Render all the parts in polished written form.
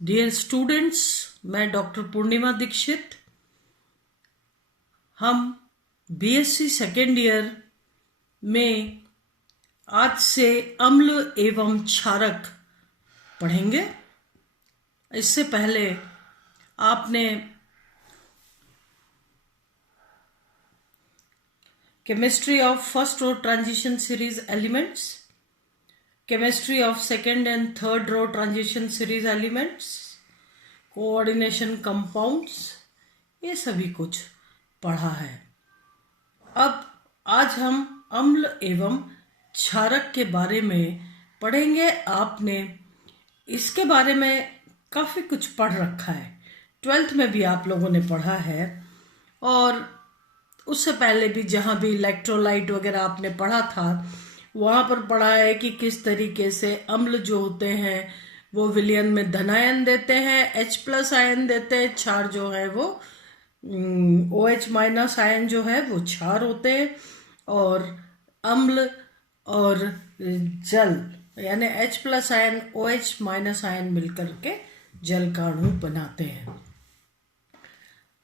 Dear students, मैं doctor पूर्णिमा दीक्षित। हम BSc second year में आज से अम्ल एवं क्षारक पढ़ेंगे। इससे पहले आपने chemistry of first row transition series elements, chemistry of second and third row transition series elements, coordination compounds, ये सभी कुछ पढ़ा है। अब आज हम अम्ल एवं क्षारक के बारे में पढ़ेंगे। आपने इसके बारे में काफ़ी कुछ पढ़ रखा है, 12th में भी आप लोगों ने पढ़ा है, और उससे पहले भी जहाँ भी इलेक्ट्रोलाइट वगैरह आपने पढ़ा था वहाँ पर पढ़ा है कि किस तरीके से अम्ल जो होते हैं वो विलयन में धनायन देते हैं, H+ आयन देते हैं, क्षार जो है वो OH- आयन जो है वो क्षार होते हैं, और अम्ल और जल यानी H+ आयन OH- आयन मिलकर के जल का अणु बनाते हैं।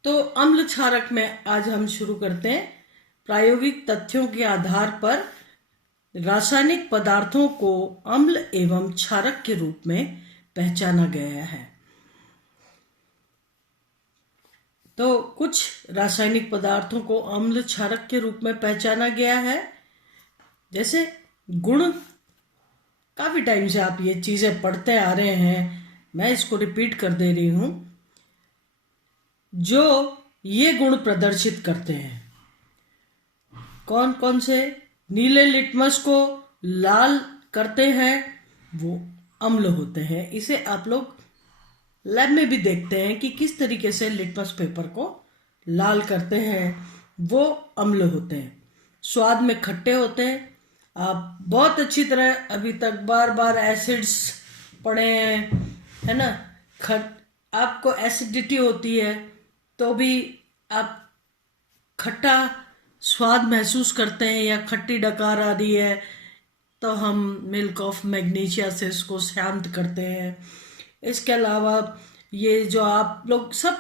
तो अम्ल क्षारक में आज हम शुरू करते हैं। प्रायोगिक तथ्यों के आधार पर रासायनिक पदार्थों को अम्ल एवं क्षारक के रूप में पहचाना गया है। तो कुछ रासायनिक पदार्थों को अम्ल क्षारक के रूप में पहचाना गया है। जैसे गुण, काफी टाइम से आप ये चीजें पढ़ते आ रहे हैं, मैं इसको रिपीट कर दे रही हूं। जो ये गुण प्रदर्शित करते हैं, कौन कौन से? नीले लिटमस को लाल करते हैं वो अम्ल होते हैं। इसे आप लोग लैब में भी देखते हैं कि किस तरीके से लिटमस पेपर को लाल करते हैं, वो अम्ल होते हैं। स्वाद में खट्टे होते हैं। आप बहुत अच्छी तरह अभी तक बार बार एसिड्स पढ़े हैं, है ना। आपको एसिडिटी होती है तो भी आप खट्टा स्वाद महसूस करते हैं या खट्टी डकार आ रही है तो हम मिल्क ऑफ मैग्नीशिया से इसको शांत करते हैं। इसके अलावा ये जो आप लोग सब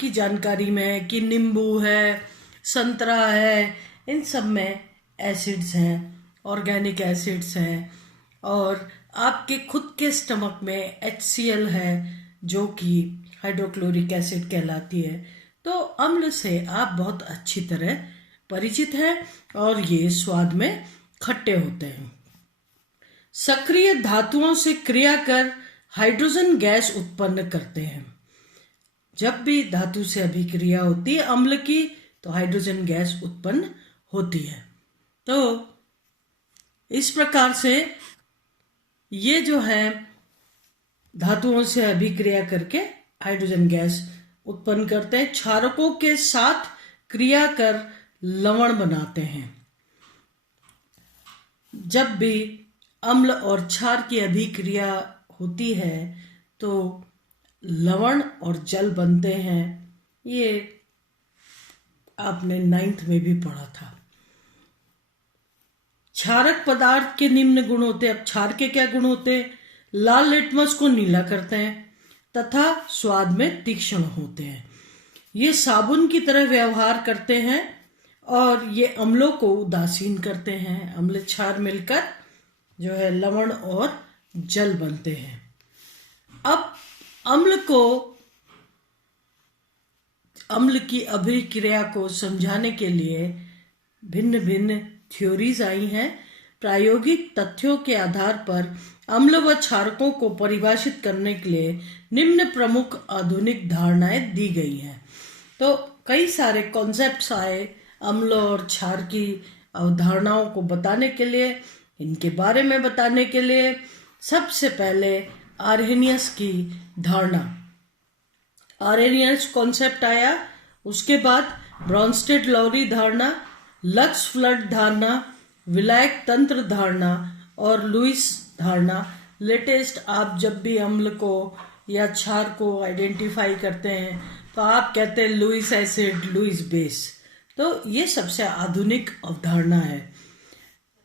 की जानकारी में है कि नींबू है, संतरा है, इन सब में एसिड्स हैं, ऑर्गेनिक एसिड्स हैं, और आपके खुद के स्टमक में HCl है जो कि हाइड्रोक्लोरिक एसिड कहलाती है। तो अम्ल से आप बहुत अच्छी तरह परिचित हैं और ये स्वाद में खट्टे होते हैं। सक्रिय धातुओं से क्रिया कर हाइड्रोजन गैस उत्पन्न करते हैं। जब भी धातु से अभिक्रिया होती है अम्ल की तो हाइड्रोजन गैस उत्पन्न होती है। तो इस प्रकार से ये जो है धातुओं से अभिक्रिया करके हाइड्रोजन गैस उत्पन्न करते हैं। क्षारकों के साथ क्रिया कर लवण बनाते हैं। जब भी अम्ल और क्षार की अभिक्रिया होती है तो लवण और जल बनते हैं। ये आपने 9th में भी पढ़ा था। क्षारक पदार्थ के निम्न गुण होते हैं। अब क्षार के क्या गुण होते हैं? लाल लिटमस को नीला करते हैं तथा स्वाद में तीक्ष्ण होते हैं। ये साबुन की तरह व्यवहार करते हैं और ये अम्लों को उदासीन करते हैं। अम्ल क्षार मिलकर जो है लवण और जल बनते हैं। अब अम्ल की अभिक्रिया को समझाने के लिए भिन्न भिन्न थ्योरीज आई हैं। प्रायोगिक तथ्यों के आधार पर अम्ल व क्षारकों को परिभाषित करने के लिए निम्न प्रमुख आधुनिक धारणाएं दी गई हैं। तो कई सारे कॉन्सेप्ट्स आए अम्ल और क्षार की अवधारणाओं को बताने के लिए, इनके बारे में बताने के लिए। सबसे पहले आर्हेनियस की धारणा, आर्हेनियस कॉन्सेप्ट आया। उसके बाद ब्रॉन्स्टेड लॉरी धारणा, लक्स फ्लड धारणा, विलायक तंत्र धारणा और लुईस धारणा। लेटेस्ट आप जब भी अम्ल को या क्षार को आइडेंटिफाई करते हैं तो आप कहते हैं लुईस एसिड, लुईस बेस। तो ये सबसे आधुनिक अवधारणा है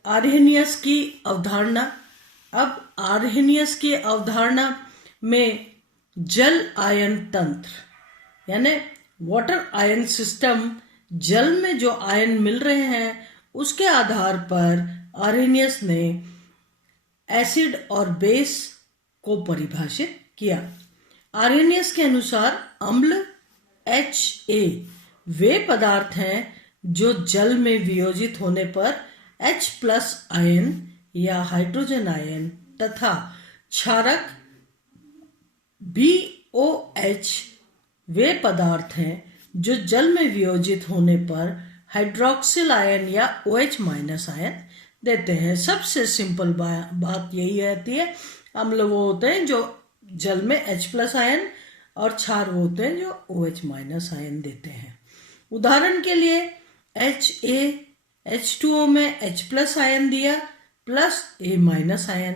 आर्हेनियस की अवधारणा। अब आर्हेनियस की अवधारणा में जल आयन तंत्र यानी वाटर आयन सिस्टम, जल में जो आयन मिल रहे हैं उसके आधार पर आर्हेनियस ने एसिड और बेस को परिभाषित किया। आर्हेनियस के अनुसार अम्ल Ha वे पदार्थ हैं जो जल में वियोजित होने पर H प्लस आयन या हाइड्रोजन आयन तथा क्षारक BOH वे पदार्थ हैं जो जल में वियोजित होने पर हाइड्रोक्सिल आयन या OH माइनस आयन देते हैं। सबसे सिंपल बात यही रहती है, अम्ल वो होते हैं जो जल में H प्लस आयन और क्षार वो होते हैं जो OH माइनस आयन देते हैं। उदाहरण के लिए H2O में H प्लस आयन दिया प्लस A माइनस आयन,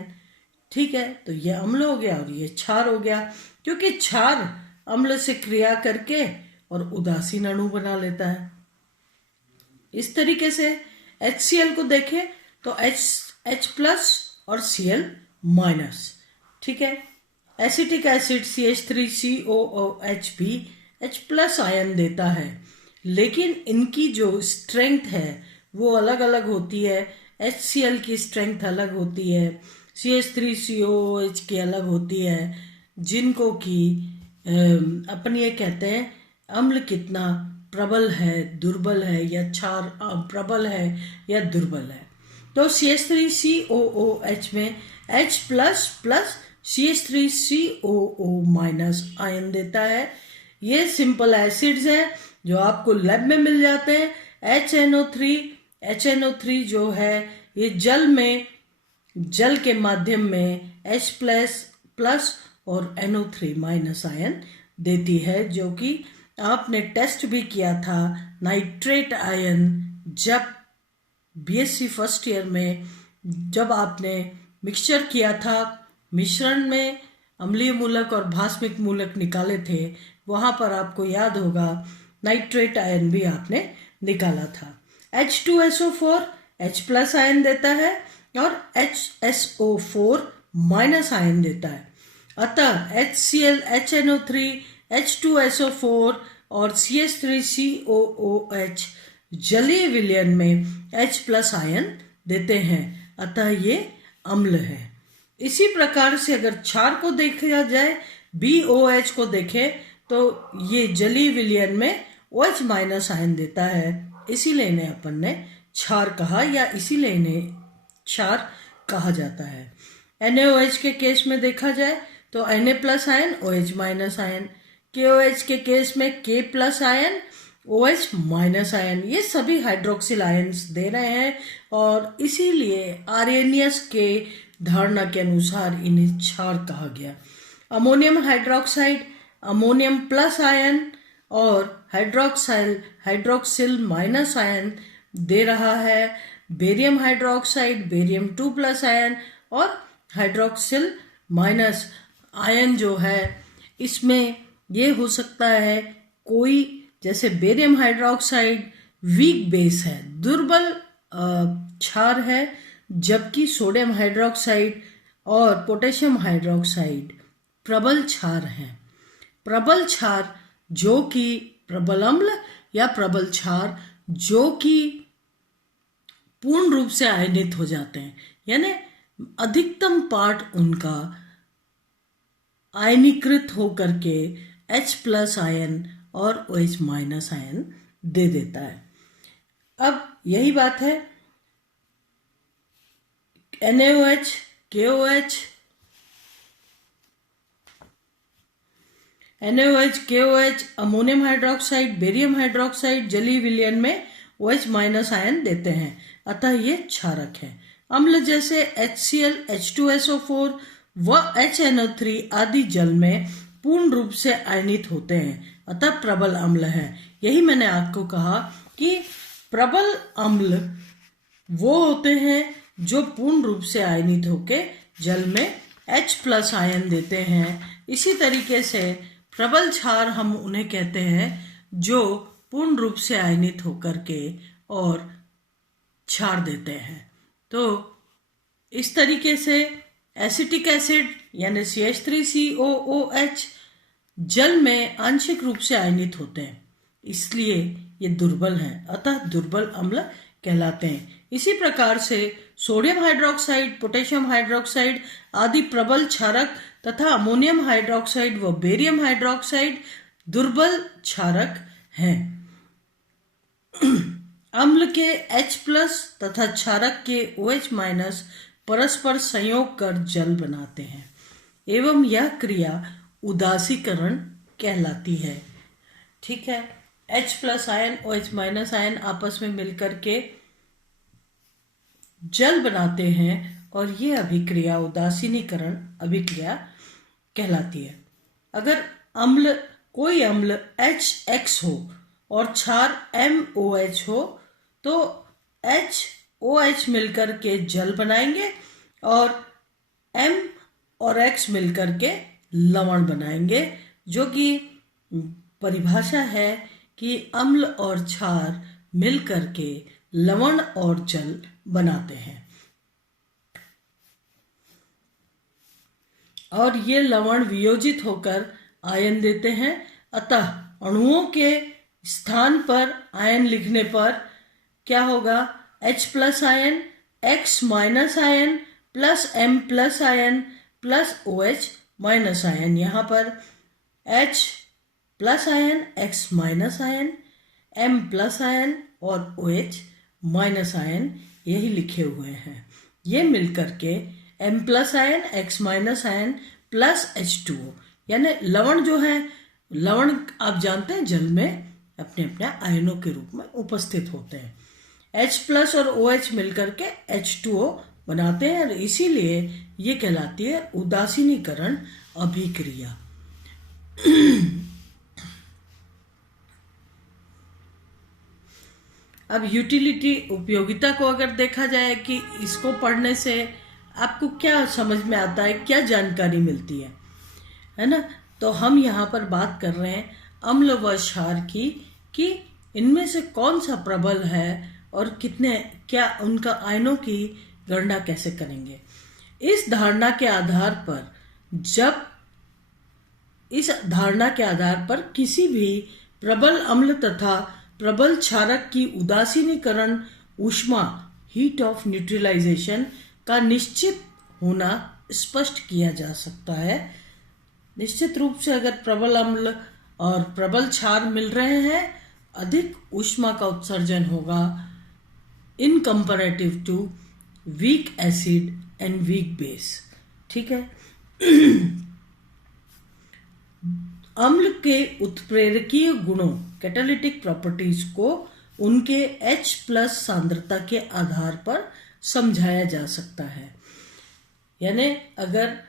ठीक है, तो ये अम्ल हो गया और ये क्षार हो गया, क्योंकि क्षार अम्ल से क्रिया करके और उदासीन अणु बना लेता है। इस तरीके से HCl को देखें तो H प्लस और Cl माइनस, ठीक है। एसिटिक एसिड CH3COOH भी H प्लस आयन देता है, लेकिन इनकी जो स्ट्रेंथ है वो अलग अलग होती है। HCl की स्ट्रेंथ अलग होती है, CH3COOH की अलग होती है, जिनको कि अपन ये कहते हैं अम्ल कितना प्रबल है, दुर्बल है, या क्षार प्रबल है या दुर्बल है। तो CH3COOH में H plus plus CH3COO minus ion देता है। ये सिंपल एसिड्स हैं जो आपको लैब में मिल जाते हैं। HNO3 जो है ये जल के माध्यम में H प्लस और NO3 माइनस आयन देती है, जो कि आपने टेस्ट भी किया था नाइट्रेट आयन जब BSc फर्स्ट ईयर में, जब आपने मिक्सचर किया था, मिश्रण में अम्लीय मूलक और भास्मिक मूलक निकाले थे, वहां पर आपको याद होगा नाइट्रेट आयन भी आपने निकाला था। H2SO4 H प्लस आयन देता है और HSO4 माइनस आयन देता है। अतः HCl, HNO3, H2SO4 और CH3COOH जलीय विलयन में H प्लस आयन देते हैं, अतः ये अम्ल है। इसी प्रकार से अगर क्षार को देखा जाए, BOH को देखें तो ये जलीय विलयन में OH माइनस आयन देता है, इसीलिए इन्हें अपन ने क्षार कहा या इसीलिए इन्हें क्षार कहा जाता है। NaOH के केस में देखा जाए तो Na plus ion OH minus ion, KOH के केस में K plus ion OH minus ion, ये सभी हाइड्रोक्सिल आयन्स दे रहे हैं और इसीलिए आर्हेनियस के धारणा के अनुसार इन्हें क्षार कहा गया। Ammonium hydroxide ammonium plus ion और हाइड्रोक्सिल माइनस आयन दे रहा है। Barium hydroxide barium 2 plus ion और हाइड्रोक्सिल माइनस आयन जो है, इसमें ये हो सकता है कोई, जैसे बेरियम हाइड्रोक्साइड वीक बेस है, दुर्बल क्षार है, जबकि सोडियम हाइड्रोक्साइड और पोटेशियम हाइड्रोक्साइड प्रबल क्षार हैं। प्रबल क्षार जो कि प्रबल अम्ल या प्रबल क्षार जो कि पूर्ण रूप से आयनित हो जाते हैं, यानी अधिकतम पार्ट उनका आयनीकृत होकर के H प्लस आयन और OH माइनस आयन दे देता है। अब यही बात है NaOH, KOH, ammonium hydroxide, barium hydroxide जलीय विलयन में OH माइनस आयन देते हैं, अतः ये क्षारक है। अम्ल जैसे HCl, H2SO4 व HNO3 आदि जल में पूर्ण रूप से आयनित होते हैं, अतः प्रबल अम्ल है। यही मैंने आपको कहा कि प्रबल अम्ल वो होते हैं जो पूर्ण रूप से आयनित होके जल में H प्लस आयन देते हैं। इसी तरीके से प्रबल क्षार हम उन्हें कहते हैं जो पूर्ण रूप से आयनित होकर के और क्षार देते हैं। तो इस तरीके से एसिटिक एसिड यानी CH3COOH जल में आंशिक रूप से आयनित होते हैं, इसलिए ये दुर्बल हैं, अतः दुर्बल अम्ल कहलाते हैं। इसी प्रकार से सोडियम हाइड्रोक्साइड, पोटेशियम हाइड्रोक्साइड आदि प्रबल क्षारक तथा अमोनियम हाइड्रोक्साइड व बेरियम हाइड्रोक्साइड दुर्बल क्षारक हैं। अम्ल के H+ तथा क्षारक के OH- परस्पर संयोग कर जल बनाते हैं एवं यह क्रिया उदासीकरण कहलाती है। ठीक है, H+ आयन OH- आयन आपस में मिलकर के जल बनाते हैं और ये अभिक्रिया उदासीनीकरण अभिक्रिया कहलाती है। अगर कोई अम्ल HX हो और क्षार MOH हो तो HOH मिलकर के जल बनाएंगे और M और X मिलकर के लवण बनाएंगे, जो कि परिभाषा है कि अम्ल और क्षार मिलकर के लवण और जल बनाते हैं और ये लवण वियोजित होकर आयन देते हैं। अतः अणुओं के स्थान पर आयन लिखने पर क्या होगा? H+ ion, X- ion plus M+ ion plus OH- ion. यहाँ पर H+ ion, X- ion, M+ ion और OH- आयन यही लिखे हुए हैं। ये मिलकर के M+ ion, X- ion plus H2O, यानी लवण जो है, लवण आप जानते हैं जल में अपने अपने आयनों के रूप में उपस्थित होते हैं। H+ और OH मिलकर के H2O बनाते हैं और इसीलिए ये कहलाती है उदासीनीकरण अभिक्रिया। अब यूटिलिटी, उपयोगिता को अगर देखा जाए कि इसको पढ़ने से आपको क्या समझ में आता है, क्या जानकारी मिलती है ना? तो हम यहाँ पर बात कर रहे हैं अम्ल व क्षार की, कि इनमें से कौन सा प्रबल है और कितने, क्या उनका आयनों की गणना कैसे करेंगे। इस धारणा के आधार पर किसी भी प्रबल अम्ल तथा प्रबल क्षारक की उदासीनीकरण ऊष्मा, हीट ऑफ न्यूट्रलाइजेशन का निश्चित होना स्पष्ट किया जा सकता है। निश्चित रूप से अगर प्रबल अम्ल और प्रबल क्षार मिल रहे हैं, अधिक ऊष्मा का उत्सर्जन होगा in comparative to weak acid and weak base. ठीक है। अम्ल के उत्प्रेरकीय गुणों, कैटालिटिक प्रॉपर्टीज को उनके H+ सांद्रता के आधार पर समझाया जा सकता है। यानी अगर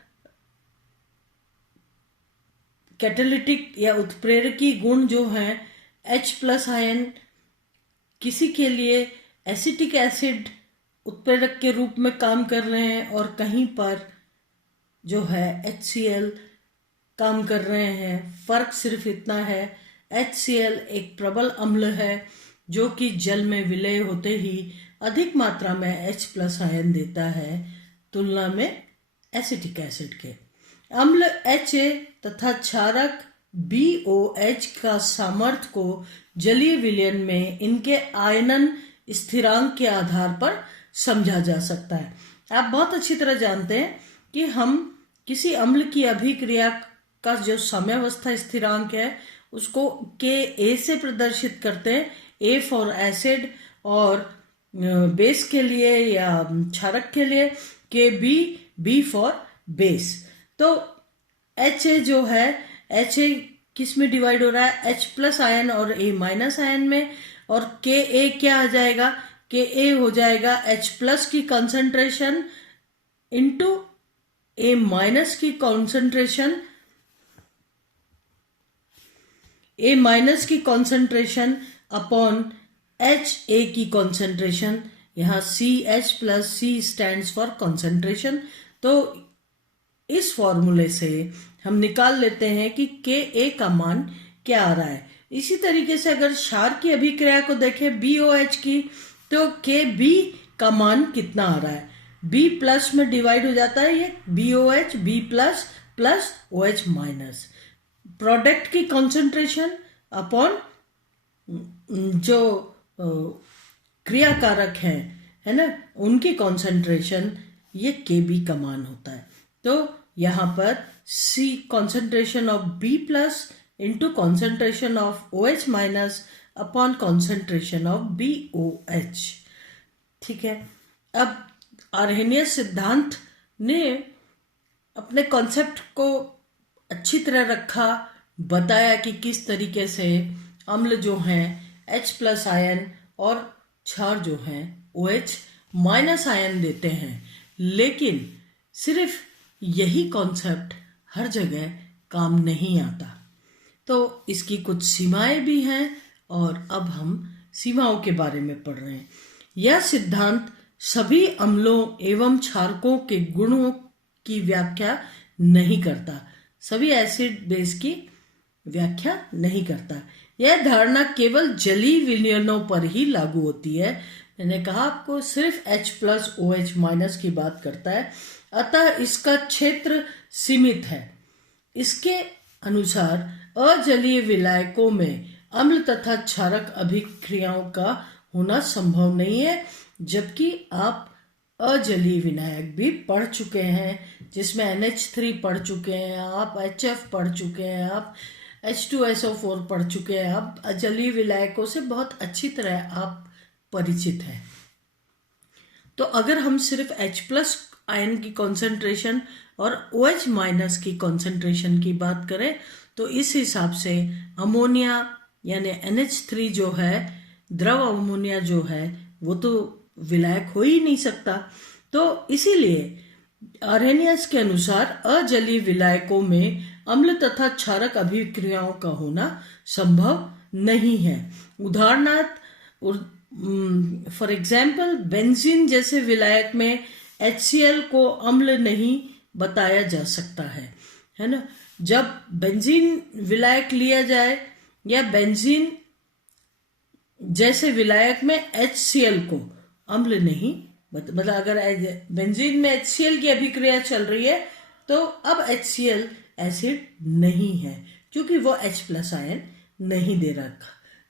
कैटालिटिक या उत्प्रेरकी गुण जो हैं, H+ आयन किसी के लिए एसिटिक एसिड उत्प्रेरक के रूप में काम कर रहे हैं और कहीं पर जो है HCl काम कर रहे हैं। फर्क सिर्फ इतना है, HCl एक प्रबल अम्ल है जो कि जल में विलय होते ही अधिक मात्रा में H+ आयन देता है तुलना में एसिटिक एसिड के। अम्ल Ha तथा क्षारक BOH का सामर्थ्य को जलीय विलयन में इनके आयनन स्थिरांक के आधार पर समझा जा सकता है। आप बहुत अच्छी तरह जानते हैं कि हम किसी अम्ल की अभिक्रिया का जो साम्यावस्था स्थिरांक है उसको Ka से प्रदर्शित करते हैं, A फॉर एसिड, और बेस के लिए या क्षारक के लिए Kb, B फॉर बेस। तो Ha जो है, Ha किस में डिवाइड हो रहा है? H+ आयन और A- आयन में, और Ka क्या आ जाएगा? Ka हो जाएगा H+ की कंसंट्रेशन इंटू A- की कंसंट्रेशन, A- की कंसंट्रेशन अपॉन Ha की कंसंट्रेशन। यहाँ CH+C स्टैंड्स फॉर कंसंट्रेशन। तो इस फॉर्मूले से हम निकाल लेते हैं कि Ka का मान क्या आ रहा है। इसी तरीके से अगर क्षार की अभिक्रिया को देखें BOH की, तो Kb का मान कितना आ रहा है? B+ में डिवाइड हो जाता है ये BOH, B+ plus OH-। Product की कॉन्सेंट्रेशन अपॉन जो क्रियाकारक है ना, उनकी कॉन्सेंट्रेशन, ये Kb का मान होता है। तो यहाँ पर C concentration of B plus into concentration of OH minus upon concentration of BOH। ठीक है। अब आर्हेनियस सिद्धांत ने अपने कॉन्सेप्ट को अच्छी तरह रखा, बताया कि किस तरीके से अम्ल जो हैं H प्लस आयन और क्षार जो हैं OH माइनस आयन देते हैं। लेकिन सिर्फ यही कॉन्सेप्ट हर जगह काम नहीं आता, तो इसकी कुछ सीमाएं भी हैं और अब हम सीमाओं के बारे में पढ़ रहे हैं। यह सिद्धांत सभी अम्लों एवं क्षारकों के गुणों की व्याख्या नहीं करता, सभी एसिड बेस की व्याख्या नहीं करता। यह धारणा केवल जलीय विलयनों पर ही लागू होती है। मैंने कहा आपको सिर्फ H प्लस OH माइनस की बात करता है, अतः इसका क्षेत्र सीमित है। इसके अनुसार अजलीय विलायकों में अम्ल तथा क्षारक अभिक्रियाओं का होना संभव नहीं है, जबकि आप अजलीय विनायक भी पढ़ चुके हैं, जिसमें NH3 पढ़ चुके हैं आप, HF पढ़ चुके हैं आप, H2SO4 पढ़ चुके हैं आप। अजलीय विलायकों से बहुत अच्छी तरह आप परिचित हैं। तो अगर हम सिर्फ H प्लस आयन की कॉन्सेंट्रेशन और OH माइनस की कॉन्सेंट्रेशन की बात करें तो इस हिसाब से अमोनिया यानी NH3 जो है, द्रव अमोनिया जो है, वो तो विलायक हो ही नहीं सकता। तो इसीलिए आर्हेनियस के अनुसार अजलीय विलायकों में अम्ल तथा क्षारक अभिक्रियाओं का होना संभव नहीं है। उदाहरणार्थ फॉर एग्जाम्पल बेंजीन जैसे विलायक में HCl को अम्ल नहीं बताया जा सकता है ना। जब बेंजीन विलायक लिया जाए या बेंजीन जैसे विलायक में HCl को अम्ल नहीं, मतलब अगर बेंजीन में HCl की अभिक्रिया चल रही है तो अब HCl एसिड नहीं है, क्योंकि वो H प्लस आयन नहीं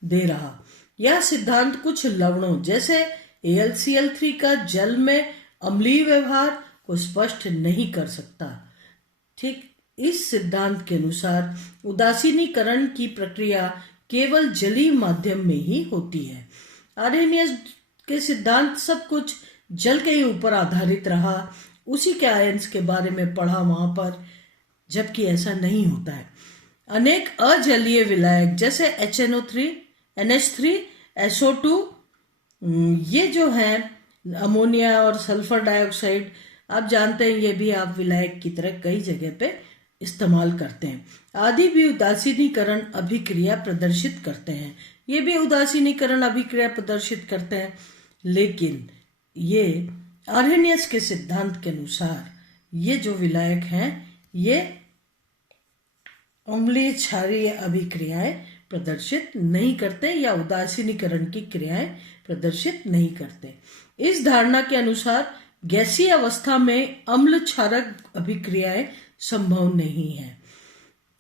दे रहा। यह सिद्धांत कुछ लवणों जैसे AlCl3 का जल में अम्लीय व्यवहार को स्पष्ट नहीं कर सकता। ठीक, इस सिद्धांत के अनुसार उदासीनीकरण की प्रक्रिया केवल जलीय माध्यम में ही होती है। आर्हेनियस के सिद्धांत सब कुछ जल के ही ऊपर आधारित रहा, उसी के आयन्स के बारे में पढ़ा वहां पर, जबकि ऐसा नहीं होता है। अनेक अजलीय विलायक जैसे HNO3, NH3, SO2, ये जो हैं अमोनिया और सल्फर डाइऑक्साइड, आप जानते हैं ये भी आप विलायक की तरह कई जगह पे इस्तेमाल करते हैं, आदि भी उदासीनीकरण अभिक्रिया प्रदर्शित करते हैं। ये भी उदासीनीकरण अभिक्रिया प्रदर्शित करते हैं, लेकिन ये आर्हेनियस के सिद्धांत के अनुसार ये जो विलायक हैं ये अम्लीय क्षारीय अभिक्रियाएं प्रदर्शित नहीं करते या उदासीनीकरण की क्रियाएं प्रदर्शित नहीं करते। इस धारणा के अनुसार गैसीय अवस्था में अम्ल क्षारक अभिक्रियाएं संभव नहीं है।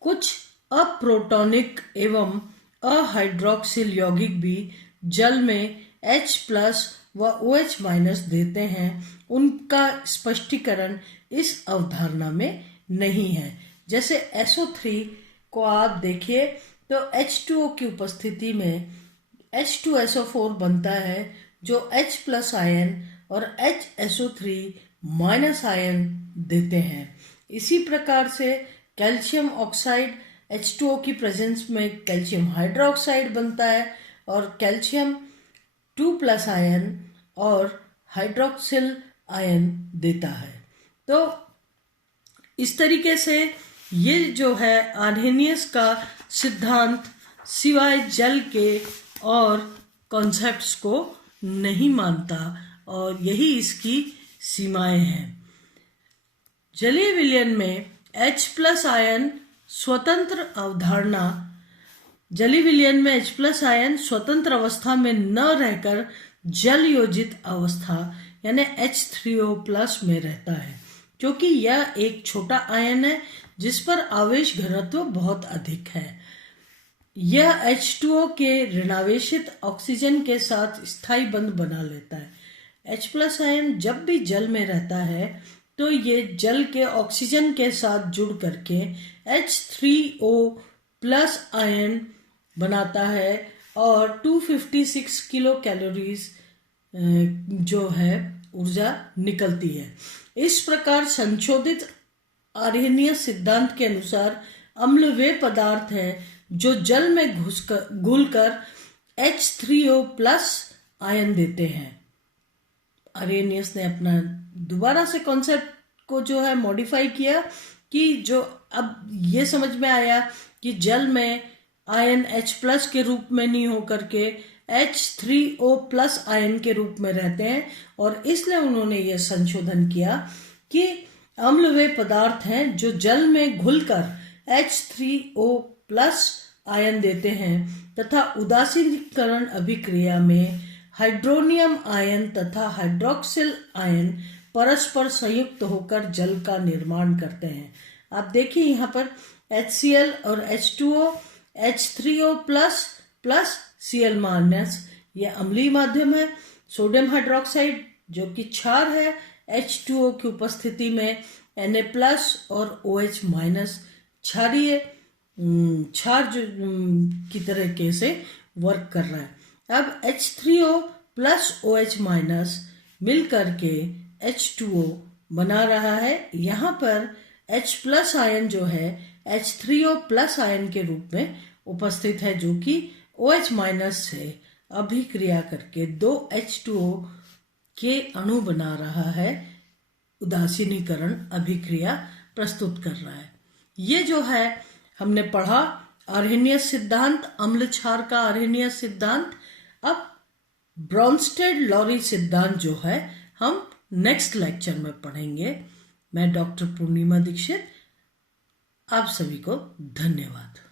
कुछ अप्रोटॉनिक एवं अहाइड्रोक्सिल यौगिक भी जल में H प्लस व OH माइनस देते हैं। उनका स्पष्टीकरण इस अवधारणा में नहीं है। जैसे SO3 को आप देखिए तो H2O की उपस्थिति में H2SO4 बनता है, जो H प्लस आयन और HSO3 माइनस आयन देते हैं। इसी प्रकार से कैल्शियम ऑक्साइड H2O की प्रेजेंस में कैल्शियम हाइड्रोक्साइड बनता है और कैल्शियम 2 प्लस आयन और हाइड्रोक्सिल आयन देता है। तो इस तरीके से ये जो है आर्हेनियस का सिद्धांत सिवाय जल के और कॉन्सेप्ट्स को नहीं मानता और यही इसकी सीमाएं हैं। जलीय विलयन में H प्लस आयन स्वतंत्र अवधारणा, जलीय विलयन में H प्लस आयन स्वतंत्र अवस्था में न रहकर जल योजित अवस्था यानी H3O प्लस में रहता है, क्योंकि यह एक छोटा आयन है जिस पर आवेश घनत्व बहुत अधिक है। यह H2O के ऋणावेशित ऑक्सीजन के साथ स्थायी बंध बना लेता है। H+ आयन जब भी जल में रहता है तो ये जल के ऑक्सीजन के साथ जुड़ करके H3O+ आयन बनाता है और 256 किलो कैलोरीज जो है ऊर्जा निकलती है। इस प्रकार संशोधित आर्हेनियस सिद्धांत के अनुसार अम्ल वे पदार्थ हैं जो जल में घुलकर H3O+ आयन देते हैं। आर्हेनियस ने अपना दोबारा से कॉन्सेप्ट को जो है मॉडिफाई किया कि जो अब ये समझ में आया कि जल में आयन H+ के रूप में नहीं होकर के H3O+ आयन के रूप में रहते हैं, और इसलिए उन्होंने ये संशोधन किया कि अम्ल वे पदार्थ हैं जो जल में घुलकर H3O+ आयन देते हैं तथा उदासीनीकरण अभिक्रिया में हाइड्रोनियम आयन तथा हाइड्रोक्सिल आयन परस्पर संयुक्त होकर जल का निर्माण करते हैं। आप देखिए यहाँ पर HCl और H2O, H3O+ प्लस Cl-, यह अम्लीय माध्यम है। सोडियम हाइड्रोक्साइड जो कि क्षार है, H2O की उपस्थिति में Na+ और OH- क्षारीय क्षार जो की तरीके से वर्क कर रहा है। अब H3O+ OH- मिल करके H2O बना रहा है। यहाँ पर H+ आयन जो है H3O+ आयन के रूप में उपस्थित है, जो कि OH- से अभिक्रिया करके 2 H2O के अणु बना रहा है, उदासीनीकरण अभिक्रिया प्रस्तुत कर रहा है। ये जो है हमने पढ़ा आर्हेनियस सिद्धांत, अम्ल क्षार का आर्हेनियस सिद्धांत। अब ब्रोंस्टेड-लॉरी सिद्धांत जो है हम नेक्स्ट लेक्चर में पढ़ेंगे। मैं डॉक्टर पूर्णिमा दीक्षित, आप सभी को धन्यवाद।